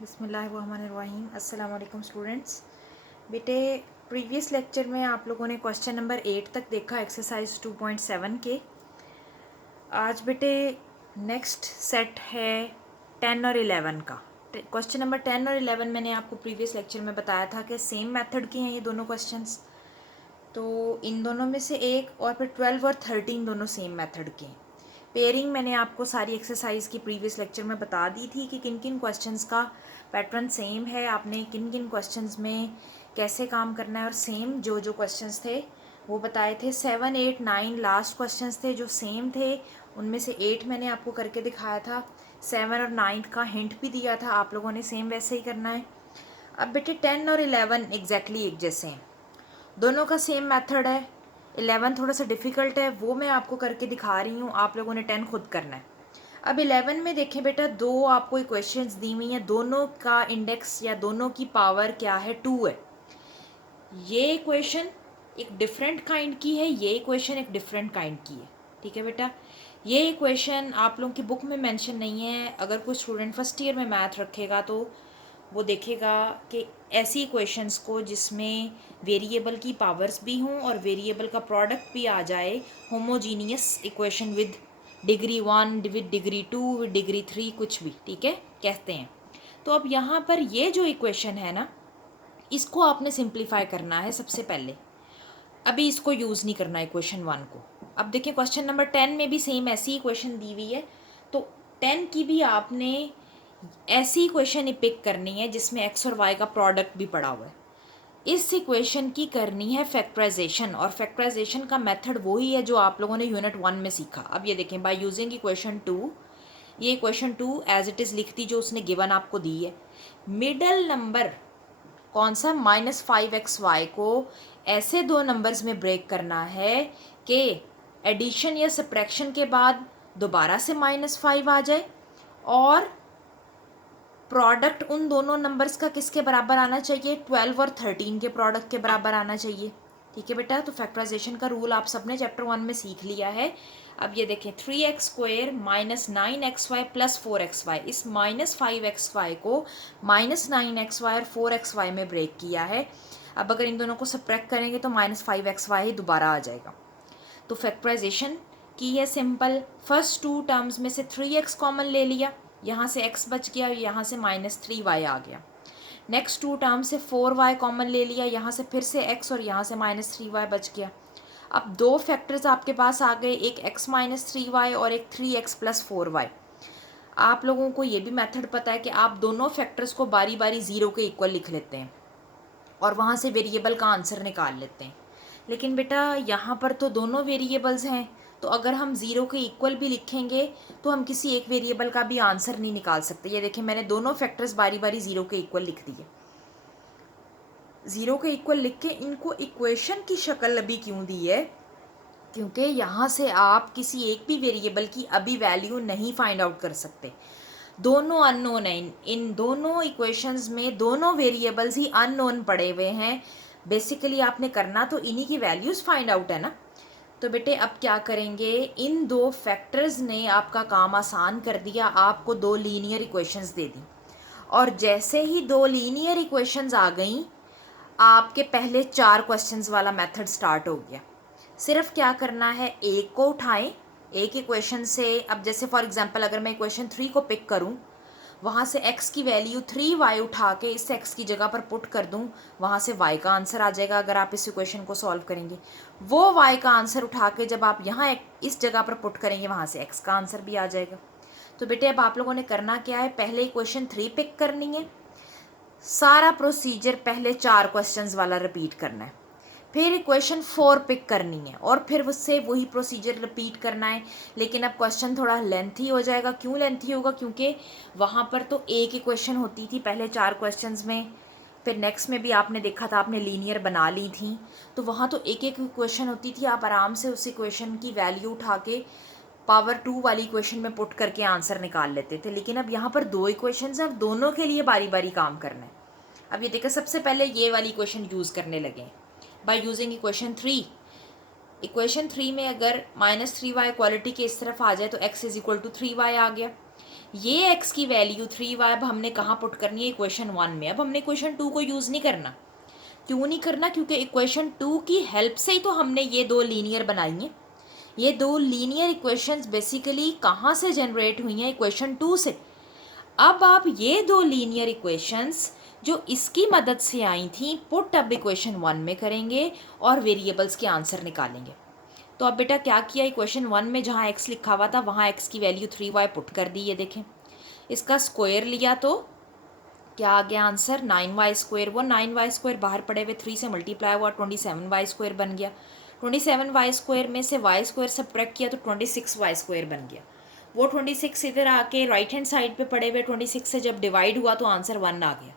बिस्मिल्लाहिर्रहमानिर्रहीम। अस्सलाम वालेकुम स्टूडेंट्स। बेटे, प्रीवियस लेक्चर में आप लोगों ने क्वेश्चन नंबर 8 तक देखा एक्सरसाइज 2.7 के। आज बेटे नेक्स्ट सेट है 10 और 11 का। क्वेश्चन नंबर 10 और 11 मैंने आपको प्रीवियस लेक्चर में बताया था कि सेम मेथड के हैं ये दोनों क्वेश्चंस। तो इन दोनों में से एक, और फिर 12 और 13 दोनों सेम मेथड के हैं। पेयरिंग मैंने आपको सारी एक्सरसाइज की प्रीवियस लेक्चर में बता दी थी कि किन किन क्वेश्चंस का पैटर्न सेम है, आपने किन किन क्वेश्चंस में कैसे काम करना है, और सेम जो जो क्वेश्चंस थे वो बताए थे। 7, 8, 9 लास्ट क्वेश्चंस थे जो सेम थे। उनमें से 8 मैंने आपको करके दिखाया था, 7 और 9 का हिंट भी दिया था, आप लोगों ने सेम वैसे ही करना है। अब बेटे 10 और 11 एग्जैक्टली एक जैसे हैं, दोनों का सेम मेथड है। 11 थोड़ा सा डिफ़िकल्ट है, वो मैं आपको करके दिखा रही हूँ, आप लोगों ने 10 खुद करना है। अब 11 में देखें बेटा, दो आपको इक्वेशंस दी हुई हैं, दोनों का इंडेक्स या दोनों की पावर क्या है, 2 है। ये इक्वेशन एक डिफरेंट काइंड की है, ये इक्वेशन एक डिफरेंट काइंड की है। ठीक है बेटा, ये इक्वेशन आप लोगों की बुक में मेंशन नहीं है। अगर कोई स्टूडेंट फर्स्ट ईयर में मैथ रखेगा तो वो देखेगा कि ऐसी इक्वेशंस को जिसमें वेरिएबल की पावर्स भी हों और वेरिएबल का प्रोडक्ट भी आ जाए, homogeneous equation with degree 1, with degree 2, with degree 3, कुछ भी, ठीक है, कहते हैं। तो अब यहाँ पर ये जो इक्वेशन है ना, इसको आपने सिंप्लीफाई करना है सबसे पहले। अभी इसको यूज़ नहीं करना है इक्वेशन 1 को। अब देखिए क्वेश्चन नंबर 10 में भी सेम ऐसी इक्वेशन दी हुई है, तो 10 की भी आपने ऐसी इक्वेशन ही पिक करनी है जिसमें एक्स और वाई का प्रोडक्ट भी पड़ा हुआ है। इस इक्वेशन की करनी है फैक्टराइजेशन, और फैक्टराइजेशन का मेथड वही है जो आप लोगों ने यूनिट 1 में सीखा। अब ये देखें, बाय यूजिंग इक्वेशन 2, ये इक्वेशन 2 एज इट इज़ लिख दी जो उसने गिवन आपको दी है। मिडल नंबर कौन सा, -5xy को ऐसे दो नंबर्स में ब्रेक करना है कि एडिशन या सब्ट्रैक्शन के बाद दोबारा से -5 आ जाए, और प्रोडक्ट उन दोनों नंबर्स का किसके बराबर आना चाहिए, 12 और 13 के प्रोडक्ट के बराबर आना चाहिए। ठीक है बेटा, तो फैक्टराइजेशन का रूल आप सबने चैप्टर 1 में सीख लिया है। अब ये देखें, 3x² -9xy + 4xy, इस -5xy को -9xy और 4xy में ब्रेक किया है। अब अगर इन दोनों को सब्ट्रैक्ट करेंगे तो -5xy ही दोबारा आ जाएगा। तो फैक्टराइजेशन की है सिंपल, फर्स्ट टू टर्म्स में से 3x कॉमन ले लिया, यहाँ से x बच गया, यहाँ से -3y आ गया। नेक्स्ट टू टर्म से 4y कॉमन ले लिया, यहाँ से फिर से x और यहाँ से -3y बच गया। अब दो फैक्टर्स आपके पास आ गए, एक x -3y और एक 3x + 4y। आप लोगों को ये भी मेथड पता है कि आप दोनों फैक्टर्स को बारी बारी ज़ीरो के इक्वल लिख लेते हैं और वहाँ से वेरिएबल का आंसर निकाल लेते हैं। लेकिन बेटा यहाँ पर तो दोनों वेरिएबल्स हैं, तो अगर हम ज़ीरो के इक्वल भी लिखेंगे तो हम किसी एक वेरिएबल का भी आंसर नहीं निकाल सकते। ये देखिए, मैंने दोनों फैक्टर्स बारी बारी ज़ीरो के इक्वल लिख दिए। ज़ीरो के इक्वल लिख के इनको इक्वेशन की शक्ल अभी क्यों दी है, क्योंकि यहाँ से आप किसी एक भी वेरिएबल की अभी वैल्यू नहीं फाइंड आउट कर सकते। दोनों अननोन है, इन दोनों इक्वेशंस में दोनों वेरिएबल्स ही अननोन पड़े हुए हैं। बेसिकली आपने करना तो इन्हीं की वैल्यूज़ फाइंड आउट है ना। तो बेटे अब क्या करेंगे, इन दो फैक्टर्स ने आपका काम आसान कर दिया, आपको दो लीनियर इक्वेशंस दे दी, और जैसे ही दो लीनियर इक्वेशंस आ गई, आपके पहले 4 क्वेश्चंस वाला मेथड स्टार्ट हो गया। सिर्फ क्या करना है, एक को उठाएं, एक इक्वेशन से। अब जैसे फॉर एग्जांपल अगर मैं इक्वेशन 3 को पिक करूं, वहाँ से x की वैल्यू 3y उठा के इस x की जगह पर पुट कर दूं, वहाँ से y का आंसर आ जाएगा। अगर आप इस इक्वेशन को सॉल्व करेंगे, वो y का आंसर उठा के जब आप यहाँ इस जगह पर पुट करेंगे, वहाँ से x का आंसर भी आ जाएगा। तो बेटे अब आप लोगों ने करना क्या है, पहले इक्वेशन 3 पिक करनी है, सारा प्रोसीजर पहले 4 क्वेश्चंस वाला रिपीट करना है, फिर इक्वेशन 4 पिक करनी है और फिर उससे वही प्रोसीजर रिपीट करना है। लेकिन अब क्वेश्चन थोड़ा लेंथी हो जाएगा। क्यों लेंथी होगा, क्योंकि वहाँ पर तो एक इक्वेशन होती थी पहले 4 क्वेश्चंस में, फिर नेक्स्ट में भी आपने देखा था, आपने लीनियर बना ली थी, तो वहाँ तो एक एक इक्वेशन होती थी, आप आराम से उस इक्वेशन की वैल्यू उठा के पावर 2 वाली इक्वेशन में पुट करके आंसर निकाल लेते थे। लेकिन अब यहाँ पर दो इक्वेशंस हैं, अब दोनों के लिए बारी बारी काम करना है। अब ये देखो, सबसे पहले ये वाली इक्वेशन यूज़ करने लगे बाय यूजिंग इक्वेशन 3। इक्वेशन 3 में अगर -3y इक्वालिटी के इस तरफ आ जाए तो x = 3y आ गया। ये x की वैल्यू 3y अब हमने कहाँ पुट करनी है, इक्वेशन 1 में। अब हमने इक्वेशन 2 को यूज़ नहीं करना। क्यों नहीं करना? क्योंकि इक्वेशन 2 की हेल्प से ही तो हमने ये दो लीनियर बनाई हैं। ये दो लीनियर इक्वेशंस बेसिकली कहाँ से जनरेट हुई हैं? इक्वेशन 2 से। अब आप ये दो लीनियर इक्वेशंस जो इसकी मदद से आई थी, पुट अब इक्वेशन 1 में करेंगे और वेरिएबल्स के आंसर निकालेंगे। तो अब बेटा क्या किया, इक्वेशन 1 में जहाँ x लिखा हुआ था वहाँ x की वैल्यू 3y पुट कर दी। ये देखें, इसका स्क्वायर लिया तो क्या आ गया आंसर, 9y²। वो 9y² बाहर पड़े हुए 3 से मल्टीप्लाई हुआ, 27y² बन गया। 27y² में से y² सब्ट्रैक्ट किया तो 26y² बन गया। वो 26 इधर आके राइट हैंड साइड पे पड़े हुए 26 से जब डिवाइड हुआ तो आंसर 1 आ गया।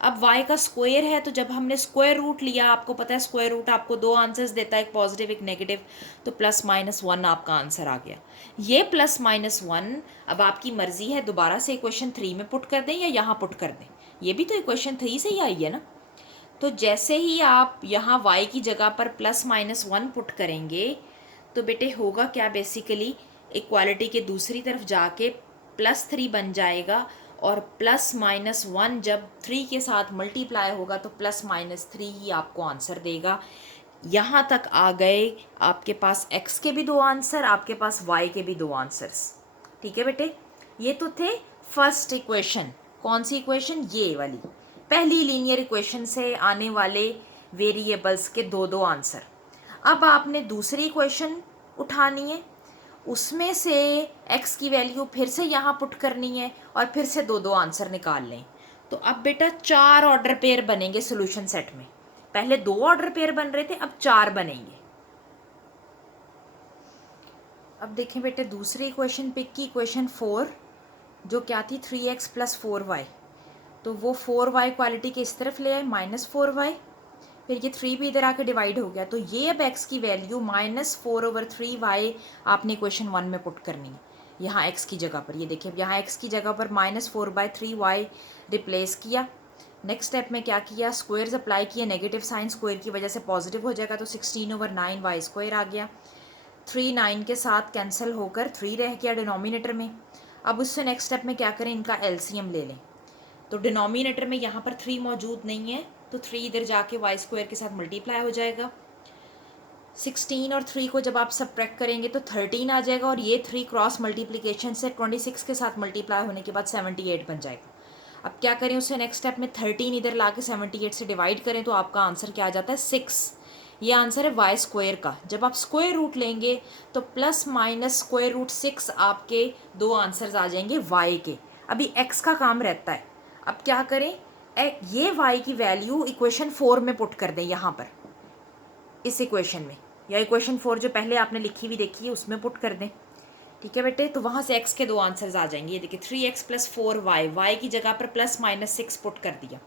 अब y का स्क्वायर है तो जब हमने स्क्वायर रूट लिया, आपको पता है स्क्वायर रूट आपको दो आंसर्स देता है, एक पॉजिटिव एक नेगेटिव, तो +-1 आपका आंसर आ गया। ये +-1 अब आपकी मर्जी है दोबारा से इक्वेशन 3 में पुट कर दें या यहाँ पुट कर दें। ये भी तो इक्वेशन 3 से ही आई है ना। तो जैसे ही आप यहाँ y की जगह पर +-1 पुट करेंगे तो बेटे होगा क्या, बेसिकली इक्वालिटी के दूसरी तरफ जाके +3 बन जाएगा और +-1 जब 3 के साथ मल्टीप्लाई होगा तो +-3 ही आपको आंसर देगा। यहाँ तक आ गए, आपके पास x के भी दो आंसर, आपके पास y के भी दो आंसर्स। ठीक है बेटे, ये तो थे फर्स्ट इक्वेशन। कौन सी इक्वेशन? ये वाली पहली लीनियर इक्वेशन से आने वाले वेरिएबल्स के दो दो आंसर। अब आपने दूसरी इक्वेशन उठानी है, उसमें से x की वैल्यू फिर से यहाँ पुट करनी है और फिर से दो दो आंसर निकाल लें। तो अब बेटा 4 ऑर्डर पेयर बनेंगे सॉल्यूशन सेट में। पहले 2 ऑर्डर पेयर बन रहे थे, अब 4 बनेंगे। अब देखें बेटे, दूसरी इक्वेशन पिक की, इक्वेशन 4 जो क्या थी, 3x + 4y। तो वो 4y क्वालिटी के इस तरफ ले आए, -4y, फिर ये 3 भी इधर आके डिवाइड हो गया। तो ये अब x की वैल्यू -4/3y आपने इक्वेशन 1 में पुट करनी है, यहाँ x की जगह पर। ये देखिए, अब यहाँ x की जगह पर -4/3y रिप्लेस किया। नेक्स्ट स्टेप में क्या किया, स्क्वायर्स अप्लाई किया, नेगेटिव साइन स्क्वायर की वजह से पॉजिटिव हो जाएगा तो 16/9y² आ गया। 3 9 के साथ कैंसिल होकर 3 रह गया डिनोमिनेटर में। अब उससे नेक्स्ट स्टेप में क्या करें, इनका एलसीएम ले लें। तो डिनोमिनेटर में यहाँ पर 3 मौजूद नहीं है तो 3 इधर जाके y² के साथ मल्टीप्लाई हो जाएगा। 16 और 3 को जब आप सब्ट्रैक्ट करेंगे तो 13 आ जाएगा और ये 3 क्रॉस मल्टीप्लिकेशन से 26 के साथ मल्टीप्लाई होने के बाद 78 बन जाएगा। अब क्या करें, उससे नेक्स्ट स्टेप में 13 इधर ला के 78 से डिवाइड करें तो आपका आंसर क्या आ जाता है, 6। ये आंसर है y² का। जब आप स्क्वायर रूट लेंगे तो +-√6 आपके दो आंसर्स आ जाएंगे y के। अभी x का काम रहता है। अब क्या करें, ये y की वैल्यू इक्वेशन 4 में पुट कर दें, यहाँ पर इस इक्वेशन में, या इक्वेशन 4 जो पहले आपने लिखी हुई देखी है उसमें पुट कर दें। ठीक है बेटे, तो वहाँ से x के दो आंसर्स आ जाएंगे। ये देखिए 3x + 4y, y की जगह पर +-6 पुट कर दिया।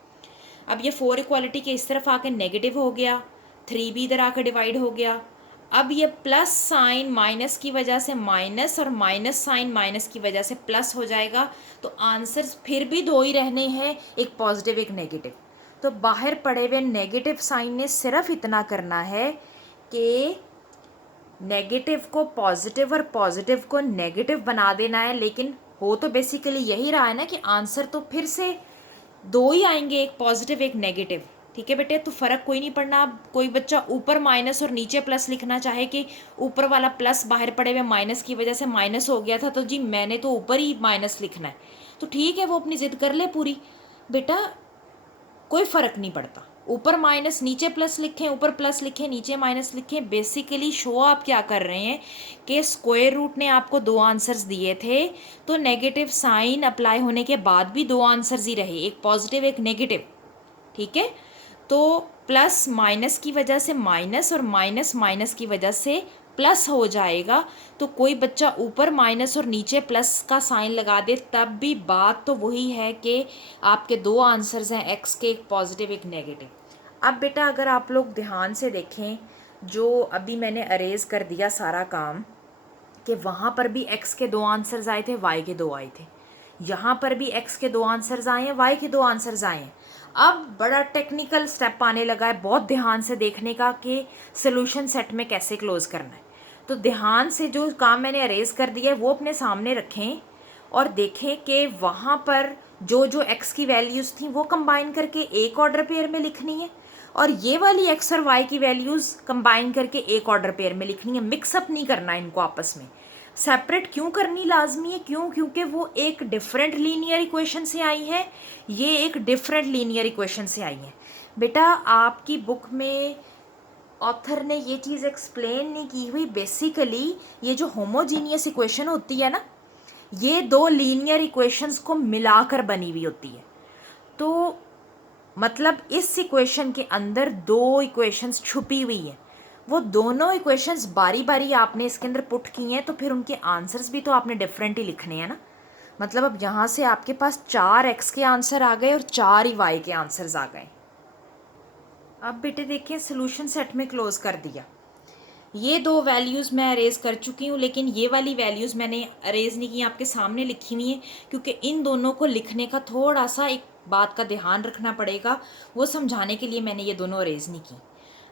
अब ये 4 इक्वालिटी के इस तरफ आके नेगेटिव हो गया, 3 भी इधर आकर डिवाइड हो गया। अब ये प्लस साइन माइनस की वजह से माइनस और माइनस साइन माइनस की वजह से प्लस हो जाएगा। तो आंसर्स फिर भी दो ही रहने हैं, एक पॉजिटिव एक नेगेटिव। तो बाहर पड़े हुए नेगेटिव साइन ने सिर्फ इतना करना है कि नेगेटिव को पॉजिटिव और पॉजिटिव को नेगेटिव बना देना है। लेकिन हो तो बेसिकली यही रहा है ना कि आंसर तो फिर से दो ही आएंगे, एक पॉजिटिव एक नेगेटिव। ठीक है बेटे, तो फ़र्क कोई नहीं पड़ना। अब कोई बच्चा ऊपर माइनस और नीचे प्लस लिखना चाहे कि ऊपर वाला प्लस बाहर पड़े हुए माइनस की वजह से माइनस हो गया था तो जी मैंने तो ऊपर ही माइनस लिखना है, तो ठीक है वो अपनी ज़िद कर ले पूरी। बेटा कोई फ़र्क नहीं पड़ता, ऊपर माइनस नीचे प्लस लिखें, ऊपर प्लस लिखें नीचे माइनस लिखें। बेसिकली शो आप क्या कर रहे हैं कि स्क्वायर रूट ने आपको दो आंसर्स दिए थे तो नेगेटिव साइन अप्लाई होने के बाद भी दो आंसर्स ही रहे, एक पॉजिटिव एक नेगेटिव। ठीक है, तो प्लस माइनस की वजह से माइनस और माइनस माइनस की वजह से प्लस हो जाएगा। तो कोई बच्चा ऊपर माइनस और नीचे प्लस का साइन लगा दे तब भी बात तो वही है कि आपके दो आंसर्स हैं, एक्स के एक पॉजिटिव एक नेगेटिव। अब बेटा अगर आप लोग ध्यान से देखें, जो अभी मैंने अरेज कर दिया सारा काम कि वहाँ पर भी एक्स के दो आंसर्स आए थे, वाई के दो आए थे, यहाँ पर भी एक्स के दो आंसर्स आए हैं, वाई के दो आंसर्स आए हैं। अब बड़ा टेक्निकल स्टेप आने लगा है, बहुत ध्यान से देखने का कि सॉल्यूशन सेट में कैसे क्लोज करना है। तो ध्यान से जो काम मैंने अरेज कर दिया है वो अपने सामने रखें और देखें कि वहाँ पर जो जो x की वैल्यूज़ थी वो कंबाइन करके एक ऑर्डर पेयर में लिखनी है, और ये वाली x और y की वैल्यूज़ कंबाइन करके एक ऑर्डर पेयर में लिखनी है। मिक्सअप नहीं करना इनको आपस में। सेपरेट क्यों करनी लाजमी है? क्योंकि वो एक डिफरेंट लीनियर इक्वेशन से आई है, ये एक डिफरेंट लीनियर इक्वेशन से आई है। बेटा आपकी बुक में ऑथर ने ये चीज़ एक्सप्लेन नहीं की हुई। बेसिकली ये जो होमोजीनियस इक्वेशन होती है ना, ये दो लीनियर इक्वेशंस को मिलाकर बनी हुई होती है। तो मतलब इस इक्वेशन के अंदर दो इक्वेशंस छुपी हुई है, वो दोनों इक्वेशंस बारी बारी आपने इसके अंदर पुट की हैं, तो फिर उनके आंसर्स भी तो आपने डिफरेंट ही लिखने हैं ना। मतलब अब यहाँ से आपके पास 4x के आंसर आ गए और 4 ही y के आंसर्स आ गए। अब बेटे देखिए सोल्यूशन सेट में क्लोज कर दिया। ये दो वैल्यूज़ मैं अरेज कर चुकी हूँ, लेकिन ये वाली वैल्यूज़ मैंने अरेज नहीं की, आपके सामने लिखी हुई हैं, क्योंकि इन दोनों को लिखने का थोड़ा सा एक बात का ध्यान रखना पड़ेगा, वो समझाने के लिए मैंने ये दोनों अरेज नहीं की।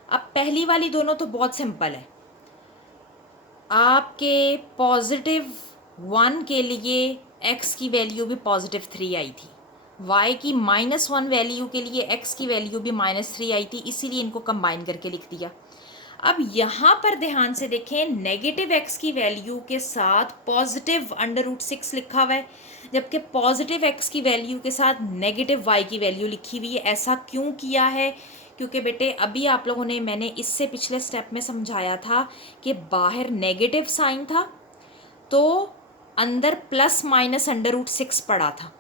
अब पहली वाली दोनों तो बहुत सिंपल है। आपके +1 के लिए x की वैल्यू भी +3 आई थी, y की -1 वैल्यू के लिए x की वैल्यू भी -3 आई थी, इसीलिए इनको कंबाइन करके लिख दिया। अब यहाँ पर ध्यान से देखें, नेगेटिव x की वैल्यू के साथ +√6 लिखा हुआ है, जबकि पॉजिटिव x की वैल्यू के साथ नेगेटिव y की वैल्यू लिखी हुई है। ऐसा क्यों किया है? क्योंकि बेटे अभी आप लोगों ने, मैंने इससे पिछले स्टेप में समझाया था कि बाहर नेगेटिव साइन था तो अंदर ±√6 पड़ा था।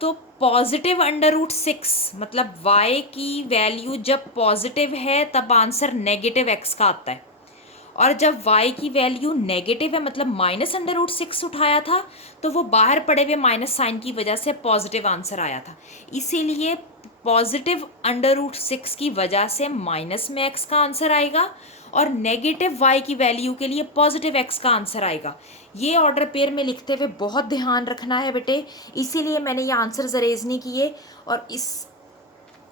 तो +√6 मतलब y की वैल्यू जब पॉजिटिव है तब आंसर नेगेटिव x का आता है, और जब y की वैल्यू नेगेटिव है मतलब -√6 उठाया था तो वो बाहर पड़े हुए माइनस साइन की वजह से पॉजिटिव आंसर आया था। इसीलिए +√6 की वजह से माइनस में x का आंसर आएगा और नेगेटिव y की वैल्यू के लिए पॉजिटिव x का आंसर आएगा। ये ऑर्डर पेयर में लिखते हुए बहुत ध्यान रखना है बेटे, इसीलिए मैंने ये आंसर अरेज नहीं किए। और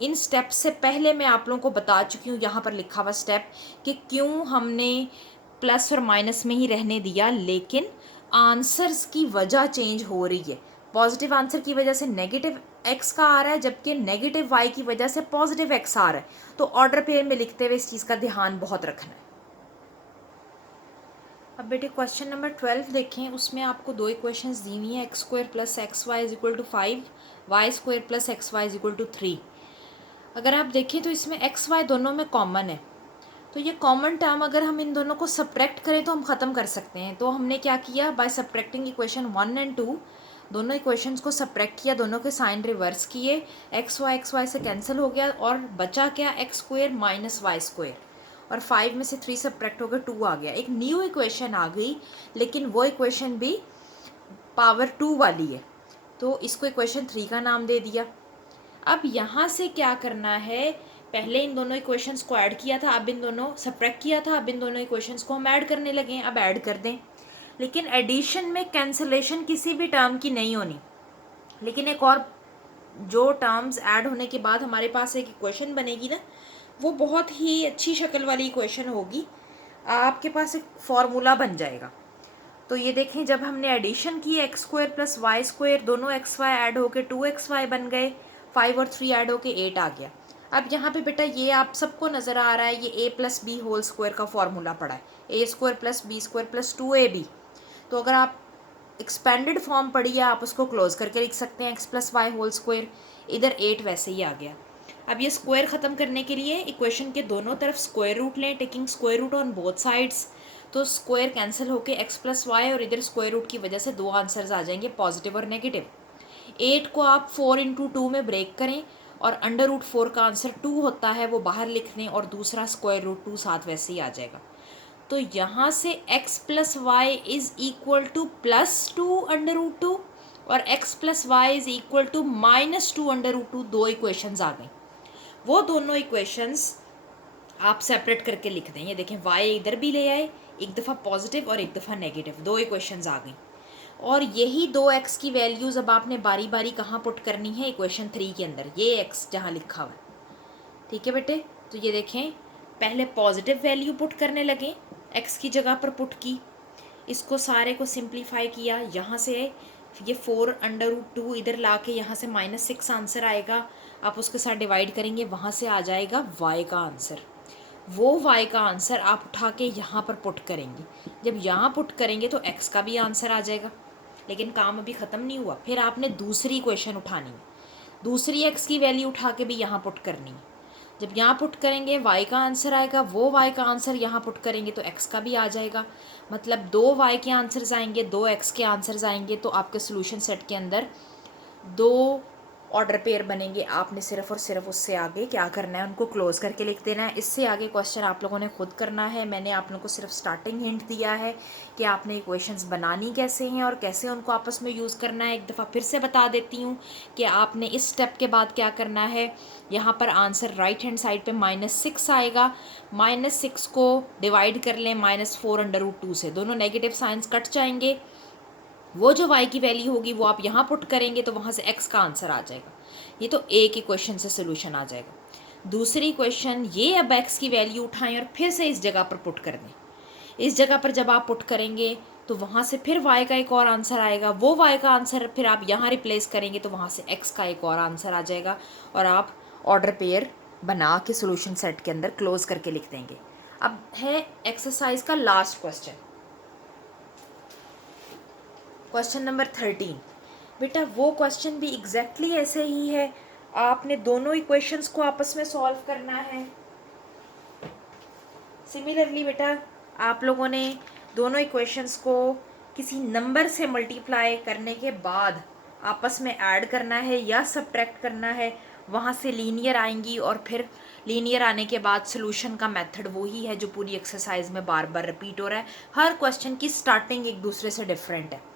इन स्टेप्स से पहले मैं आप लोगों को बता चुकी हूँ, यहाँ पर लिखा हुआ स्टेप, कि क्यों हमने प्लस और माइनस में ही रहने दिया, लेकिन आंसर्स की वजह चेंज हो रही है। पॉजिटिव आंसर की वजह से नेगेटिव x का आ रहा है, जबकि नेगेटिव y की वजह से पॉजिटिव x आ रहा है। तो ऑर्डर पेयर में लिखते हुए इस चीज़ का ध्यान बहुत रखना है। अब बेटे क्वेश्चन नंबर 12 देखें, उसमें आपको दो इक्वेशंस दी हुई हैं, x² + xy = 5, y² + xy = 3। अगर आप देखें तो इसमें xy दोनों में कॉमन है, तो ये कॉमन टर्म अगर हम इन दोनों को सब्ट्रैक्ट करें तो हम ख़त्म कर सकते हैं। तो हमने क्या किया, बाय सब्ट्रैक्टिंग इक्वेशन 1 और 2, दोनों इक्वेशंस को सब्ट्रैक्ट किया, दोनों के साइन रिवर्स किए, xy से कैंसिल हो गया और बचा क्या, x² - y², और 5 में से 3 सब्ट्रैक्ट हो गए, 2 आ गया। एक न्यू इक्वेशन आ गई, लेकिन वो इक्वेशन भी पावर 2 वाली है, तो इसको इक्वेशन 3 का नाम दे दिया। अब यहाँ से क्या करना है, पहले इन दोनों इक्वेशंस को ऐड किया था, अब इन दोनों सब्ट्रैक्ट किया था, अब इन दोनों इक्वेशंस को हम ऐड करने लगे हैं, अब ऐड कर दें। लेकिन एडिशन में कैंसिलेशन किसी भी टर्म की नहीं होनी, लेकिन एक और जो टर्म्स ऐड होने के बाद हमारे पास एक इक्वेशन बनेगी ना, वो बहुत ही अच्छी शक्ल वाली इक्वेशन होगी, आपके पास एक फॉर्मूला बन जाएगा। तो ये देखें, जब हमने एडिशन की x² + y², दोनों xy ऐड होके 2xy बन गए, 5 और 3 ऐड होके 8 आ गया। अब यहाँ पे बेटा ये आप सबको नज़र आ रहा है, ये a + b² का फॉर्मूला पड़ा है, a² + b² + 2ab। तो अगर आप एक्सपेंडेड फॉर्म पढ़ी है आप उसको क्लोज करके लिख सकते हैं, x + y², इधर 8 वैसे ही आ गया। अब ये स्क्वायर ख़त्म करने के लिए इक्वेशन के दोनों तरफ स्क्वायर रूट लें, taking square root on both sides, तो स्क्वायर कैंसिल होके x + y और इधर स्क्वायर रूट की वजह से दो आंसर्स आ जाएंगे, पॉजिटिव और नेगेटिव। 8 को आप 4 × 2 में ब्रेक करें और √4 का आंसर 2 होता है, वो बाहर लिख दें और दूसरा स्क्वायर रूट 2 साथ वैसे ही आ जाएगा। तो यहाँ से x + y = +2 √2 और x + y = -2 √2, दो इक्वेशंस आ गई। वो दोनों इक्वेशंस आप सेपरेट करके लिख दें। ये देखें, y इधर भी ले आए, एक दफ़ा पॉजिटिव और एक दफ़ा नेगेटिव, दो इक्वेशंस आ गई। और यही दो x की वैल्यूज़ अब आपने बारी बारी कहाँ पुट करनी है, इक्वेशन 3 के अंदर, ये x जहाँ लिखा हुआ है। ठीक है बेटे, तो ये देखें, पहले पॉजिटिव वैल्यू पुट करने लगे, x की जगह पर पुट की, इसको सारे को सिंप्लीफाई किया, यहाँ से ये 4√2 इधर ला के यहाँ से -6 आंसर आएगा, आप उसके साथ डिवाइड करेंगे, वहाँ से आ जाएगा y का आंसर। वो y का आंसर आप उठा के यहाँ पर पुट करेंगे। जब यहाँ पुट करेंगे तो x का भी आंसर आ जाएगा। लेकिन काम अभी ख़त्म नहीं हुआ, फिर आपने दूसरी इक्वेशन उठानी है, दूसरी x की वैल्यू उठा के भी यहाँ पुट करनी है। जब यहाँ पुट करेंगे y का आंसर आएगा, वो y का आंसर यहाँ पुट करेंगे तो x का भी आ जाएगा। मतलब 2 y के आंसर्स आएंगे, 2 x के आंसर्स आएंगे, तो आपके सोल्यूशन सेट के अंदर 2 ऑर्डर पेयर बनेंगे। आपने सिर्फ और सिर्फ उससे आगे क्या करना है, उनको क्लोज करके लिख देना है। इससे आगे क्वेश्चन आप लोगों ने खुद करना है। मैंने आप लोगों को सिर्फ स्टार्टिंग हिंट दिया है कि आपने इक्वेशंस बनानी कैसे हैं और कैसे उनको आपस में यूज़ करना है। एक दफ़ा फिर से बता देती हूँ कि आपने इस स्टेप के बाद क्या करना है। यहाँ पर आंसर राइट हैंड साइड पे -6 आएगा, -6 को डिवाइड कर लें -4√2 से, दोनों नेगेटिव साइंस कट जाएंगे। वो जो y की वैल्यू होगी वो आप यहाँ पुट करेंगे तो वहाँ से x का आंसर आ जाएगा। ये तो एक इक्वेशन से सोल्यूशन आ जाएगा। दूसरी इक्वेशन ये, अब x की वैल्यू उठाएं और फिर से इस जगह पर पुट कर दें। इस जगह पर जब आप पुट करेंगे तो वहाँ से फिर y का एक और आंसर आएगा, वो y का आंसर फिर आप यहाँ रिप्लेस करेंगे तो वहाँ से x का एक और आंसर आ जाएगा और आप ऑर्डर पेयर बना के सोल्यूशन सेट के अंदर क्लोज करके लिख देंगे। अब है एक्सरसाइज का लास्ट क्वेश्चन, क्वेश्चन नंबर 13। बेटा वो क्वेश्चन भी एग्जैक्टली ऐसे ही है, आपने दोनों इक्वेशंस को आपस में सॉल्व करना है। सिमिलरली बेटा आप लोगों ने दोनों इक्वेशंस को किसी नंबर से मल्टीप्लाई करने के बाद आपस में ऐड करना है या सब्ट्रैक्ट करना है, वहाँ से लीनियर आएंगी और फिर लीनियर आने के बाद सोल्यूशन का मेथड वही है जो पूरी एक्सरसाइज में बार बार रिपीट हो रहा है। हर क्वेश्चन की स्टार्टिंग एक दूसरे से डिफरेंट है।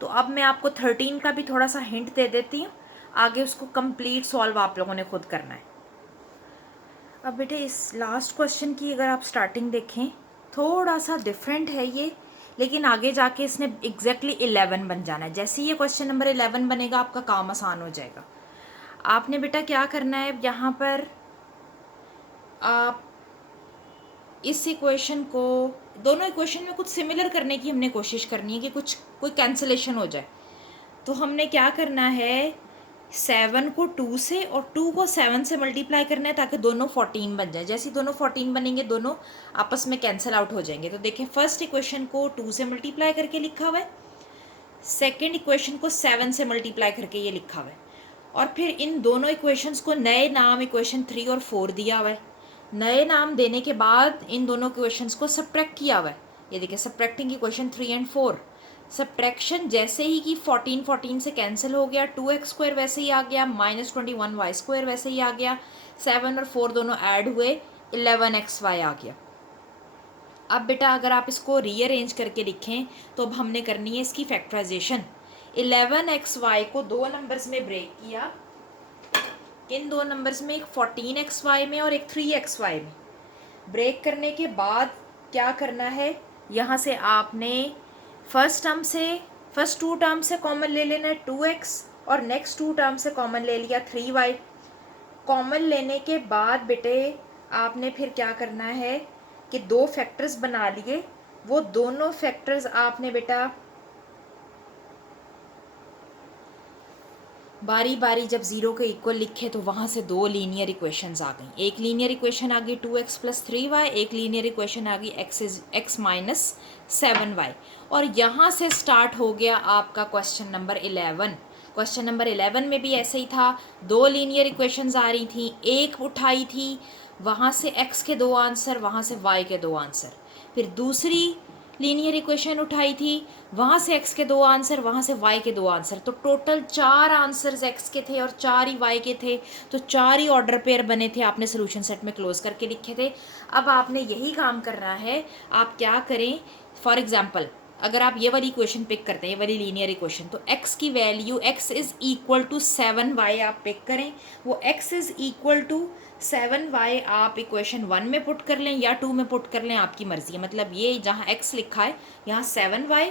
तो अब मैं आपको 13 का भी थोड़ा सा हिंट दे देती हूँ, आगे उसको कंप्लीट सॉल्व आप लोगों ने खुद करना है। अब बेटे इस लास्ट क्वेश्चन की अगर आप स्टार्टिंग देखें थोड़ा सा डिफरेंट है ये, लेकिन आगे जाके इसने एग्जैक्टली 11 बन जाना है। जैसे ही ये क्वेश्चन नंबर 11 बनेगा आपका काम आसान हो जाएगा। आपने बेटा क्या करना है, यहाँ पर आप इस इक्वेशन को, दोनों इक्वेशन में कुछ सिमिलर करने की हमने कोशिश करनी है कि कुछ कोई कैंसिलेशन हो जाए। तो हमने क्या करना है, 7 को 2 से और 2 को 7 से मल्टीप्लाई करना है ताकि दोनों 14 बन जाए। जैसे ही दोनों 14 बनेंगे दोनों आपस में कैंसिल आउट हो जाएंगे। तो देखें फर्स्ट इक्वेशन को 2 से मल्टीप्लाई करके लिखा हुआ है, सेकेंड इक्वेशन को 7 से मल्टीप्लाई करके ये लिखा हुआ है, और फिर इन दोनों इक्वेशंस को नए नाम इक्वेशन 3 और 4 दिया हुआ है। नए नाम देने के बाद इन दोनों इक्वेशंस को सब्ट्रैक्ट किया हुआ है। ये देखिए सब्ट्रैक्टिंग इक्वेशन 3 एंड 4, सब्ट्रैक्शन जैसे ही कि 14 से कैंसिल हो गया, 2x² वैसे ही आ गया, -21y² वैसे ही आ गया, 7 और 4 दोनों ऐड हुए, 11xy आ गया। अब बेटा अगर आप इसको रीअरेंज करके लिखें तो अब हमने करनी है इसकी फैक्टराइजेशन। 11xy को दो नंबर्स में ब्रेक किया, इन दो नंबर्स में एक 14xy में और एक 3xy में। ब्रेक करने के बाद क्या करना है, यहाँ से आपने फर्स्ट टू टर्म से कॉमन ले लेना है 2x और नेक्स्ट 2 टर्म से कॉमन ले लिया 3y। कॉमन लेने के बाद बेटे आपने फिर क्या करना है कि दो फैक्टर्स बना लिए, वो दोनों फैक्टर्स आपने बेटा बारी बारी जब ज़ीरो के इक्वल लिखे तो वहाँ से दो लीनियर इक्वेशंस आ गई। एक लीनियर इक्वेशन आ गई 2x + 3y, एक लीनियर इक्वेशन आ गई x - 7y। और यहाँ से स्टार्ट हो गया आपका क्वेश्चन नंबर 11। क्वेश्चन नंबर 11 में भी ऐसे ही था, दो लीनियर इक्वेशंस आ रही थी, एक उठाई थी, वहाँ से x के दो आंसर, वहाँ से y के दो आंसर, फिर दूसरी लीनियर इक्वेशन उठाई थी, वहाँ से x के दो आंसर, वहाँ से y के दो आंसर, तो टोटल 4 आंसर्स x के थे और 4 ही y के थे, तो 4 ही ऑर्डर पेयर बने थे, आपने सोल्यूशन सेट में क्लोज करके लिखे थे। अब आपने यही काम करना है। आप क्या करें, फॉर एग्जाम्पल अगर आप ये वाली इक्वेशन पिक करते हैं, ये वाली लीनियर इक्वेशन, तो x की वैल्यू x = 7y आप पिक करें, वो x = 7y आप इक्वेशन 1 में पुट कर लें या 2 में पुट कर लें, आपकी मर्ज़ी है। मतलब ये जहाँ x लिखा है यहाँ 7y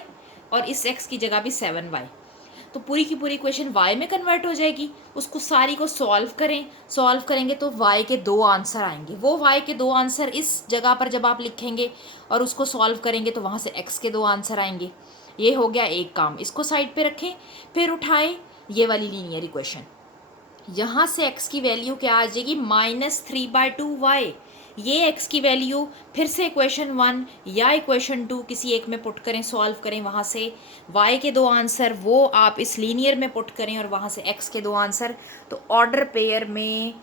और इस x की जगह भी 7y, तो पूरी की पूरी इक्वेशन y में कन्वर्ट हो जाएगी। उसको सारी को सॉल्व करें, सॉल्व करेंगे तो y के दो आंसर आएंगे। वो y के दो आंसर इस जगह पर जब आप लिखेंगे और उसको सॉल्व करेंगे तो वहाँ से x के दो आंसर आएंगे। ये हो गया एक काम, इसको साइड पे रखें। फिर उठाए ये वाली लीनियर इक्वेशन, यहाँ से x की वैल्यू क्या आ जाएगी, -3/2y। ये x की वैल्यू फिर से इक्वेशन 1 या इक्वेशन 2 किसी एक में पुट करें, सॉल्व करें, वहाँ से y के दो आंसर वो आप इस लीनियर में पुट करें और वहाँ से x के दो आंसर। तो ऑर्डर पेयर में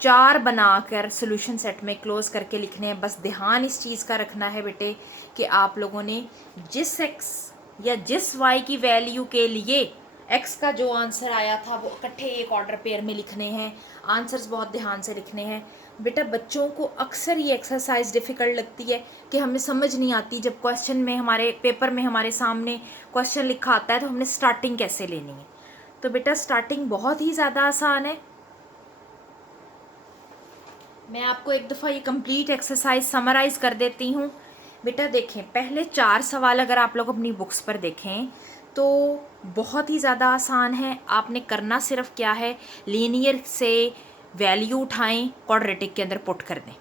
4 बनाकर सोल्यूशन सेट में क्लोज करके लिखने हैं। बस ध्यान इस चीज़ का रखना है बेटे कि आप लोगों ने जिस x या जिस y की वैल्यू के लिए x का जो आंसर आया था वो इकट्ठे एक ऑर्डर पेयर में लिखने हैं। आंसर्स बहुत ध्यान से लिखने हैं बेटा। बच्चों को अक्सर ये एक्सरसाइज डिफ़िकल्ट लगती है कि हमें समझ नहीं आती, जब क्वेश्चन में हमारे पेपर में हमारे सामने क्वेश्चन लिखा आता है तो हमने स्टार्टिंग कैसे लेनी है। तो बेटा स्टार्टिंग बहुत ही ज़्यादा आसान है। मैं आपको एक दफ़ा ये कंप्लीट एक्सरसाइज समराइज़ कर देती हूँ। बेटा देखें, पहले 4 सवाल अगर आप लोग अपनी बुक्स पर देखें तो बहुत ही ज़्यादा आसान है। आपने करना सिर्फ क्या है, लीनियर से वैल्यू उठाएं, क्वाड्रेटिक के अंदर पुट कर दें,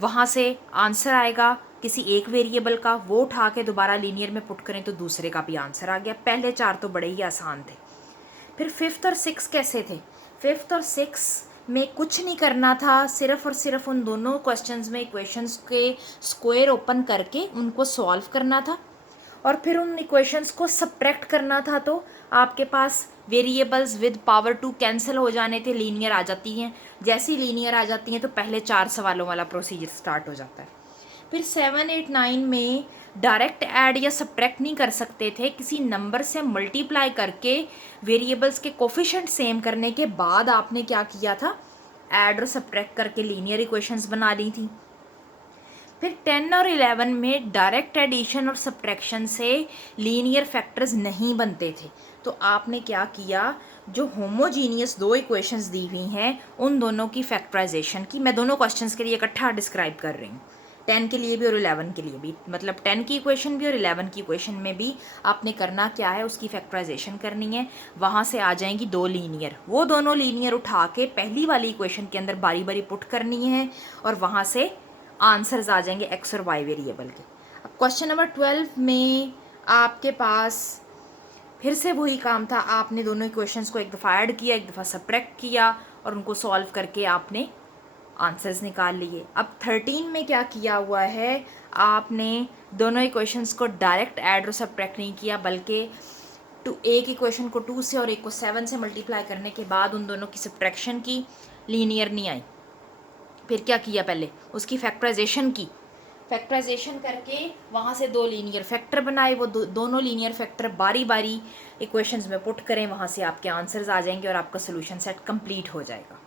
वहाँ से आंसर आएगा किसी एक वेरिएबल का, वो उठा के दोबारा लीनियर में पुट करें तो दूसरे का भी आंसर आ गया। पहले 4 तो बड़े ही आसान थे। फिर 5th और 6 कैसे थे, 5th और 6 में कुछ नहीं करना था, सिर्फ और सिर्फ उन दोनों क्वेश्चंस में इक्वेशंस के स्क्वायर ओपन करके उनको सॉल्व करना था और फिर उन इक्वेशंस को सब्ट्रैक्ट करना था। तो आपके पास वेरिएबल्स विद पावर 2 कैंसिल हो जाने थे, लीनियर आ जाती हैं। जैसे ही लीनियर आ जाती हैं तो पहले 4 सवालों वाला प्रोसीजर स्टार्ट हो जाता है। फिर 7, 8, 9 में डायरेक्ट ऐड या सब्ट्रैक्ट नहीं कर सकते थे, किसी नंबर से मल्टीप्लाई करके वेरिएबल्स के कोफिशिएंट सेम करने के बाद आपने क्या किया था, ऐड और सब्ट्रैक्ट करके लीनियर इक्वेशंस बना ली थी। फिर 10 और 11 में डायरेक्ट एडिशन और सब्ट्रैक्शन से लीनियर फैक्टर्स नहीं बनते थे। तो आपने क्या किया, जो होमोजीनियस 2 इक्वेशंस दी हुई हैं उन दोनों की फैक्टराइजेशन की। मैं दोनों क्वेश्चंस के लिए इकट्ठा डिस्क्राइब कर रही हूँ, 10 के लिए भी और 11 के लिए भी। मतलब 10 की इक्वेशन भी और 11 की इक्वेशन में भी आपने करना क्या है, उसकी फैक्टराइजेशन करनी है। वहाँ से आ जाएंगी 2 लीनियर, वो दोनों लीनियर उठा के पहली वाली इक्वेशन के अंदर बारी बारी पुट करनी है और वहाँ से आंसर्स आ जाएंगे एक्स और वाई वेरिएबल के। अब क्वेश्चन नंबर 12 में आपके पास फिर से वही काम था, आपने दोनों इक्वेशंस को एक दफ़ा ऐड किया, एक दफ़ा सब्ट्रैक्ट किया और उनको सॉल्व करके आपने आंसर्स निकाल लिए। अब 13 में क्या किया हुआ है, आपने दोनों इक्वेशंस को डायरेक्ट ऐड और सब्ट्रैक्ट नहीं किया, बल्कि एक इक्वेशन को 2 से और एक को 7 से मल्टीप्लाई करने के बाद उन दोनों की सब्ट्रैक्शन की, लीनियर नहीं आई। फिर क्या किया, पहले उसकी फैक्टराइजेशन की, फैक्टराइजेशन करके वहाँ से 2 लीनियर फैक्टर बनाए, वो दोनों लीनियर फैक्टर बारी बारी इक्वेशंस में पुट करें, वहाँ से आपके आंसर्स आ जाएंगे और आपका सोल्यूशन सेट कंप्लीट हो जाएगा।